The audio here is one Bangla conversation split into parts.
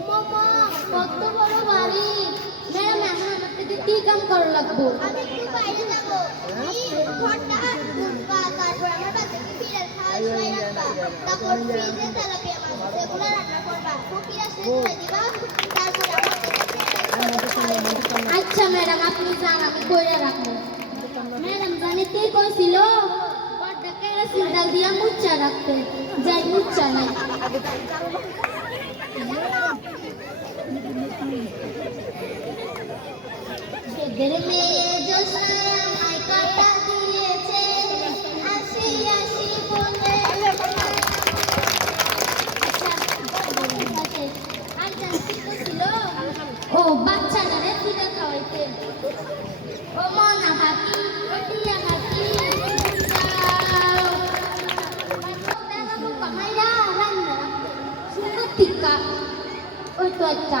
মামা কত বড় বাড়ি ম্যাডাম এখন আমাকে কি কাম করা লাগবো আমি একটু বাইরে যাব এই ঘরটা দুর্গা তারপর আমার বাচ্চাকে বিড়াল খাওয়াই শুয়াই রাখবা তারপর ফ্রিজে তেলাপিয়া মাছ সেগুলো রান্না করবা ফকির আসলে ধুয়ে দিবা তারপর আচ্ছা ম্যাডাম আপনি যান আমি কইরা রাখব ম্যাডাম জানি কে কইছিল পর্দা কেরাসিন তেল দিয়া মুচ্ছা রাখতে যাই মুচ্ছা নাই বেদের মেয়ে জোসনায় আমায় কাটা দিয়েছে আসি আসি বলে আচ্ছা ছিল, ও বাচ্চাটারে ফিরে খাওয়াইতে। ও মনা হাতি ও টিয়া হাতি। যাও দেখাবো কামাইরা রান্না। সুন্দর ওই তো একটা।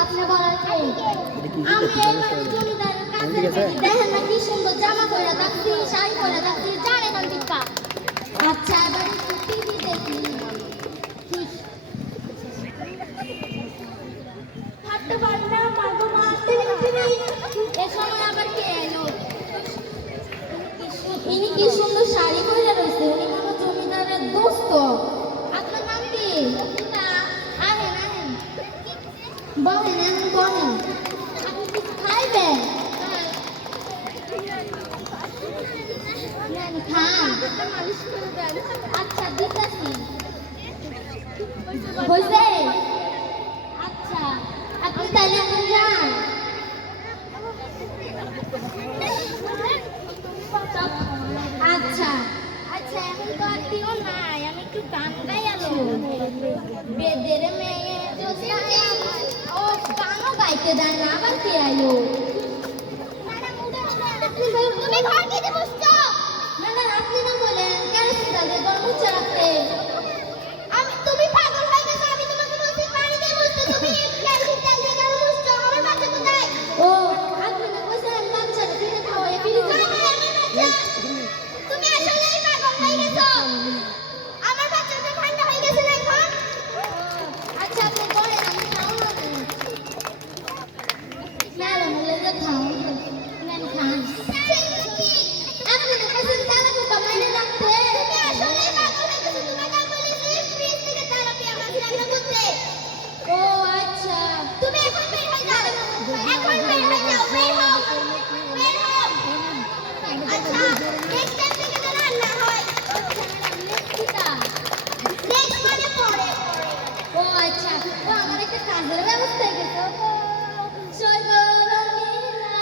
আপনি বলার আমি এই বাড়ির জমিদারের কাছে দেখেন না কি সুন্দর জামা পরে থাকছি শাড়ি পরে থাকছি যান এখান থেকে আচ্ছা এবার একটু টিভি দেখি। হাঁটতে পারি না পারব না টিভি টিভি। এ সময় আবার কে এলো? ইনি কি সুন্দর শাড়ি পরে রয়েছে? উনি কোনো জমিদারের দোস্ত। আপনার নাম কি? বহেন আহেন বহেন আপনি কিছু খাইবেন খান আচ্ছা দিতেছি হয়েছে আচ্ছা আপনি তাহলে এখন যান আচ্ছা আচ্ছা এখন তো আর কেউ নাই আমি একটু গান গাই আলো বেদের মেয়ে গানও গাইতে দেন না আবার কে আইলো? তুমি ঘর খেতে বসছো? আচ্ছা, দাদা আমার একটা কাজের ব্যবস্থা করো সর্বরঙিলা।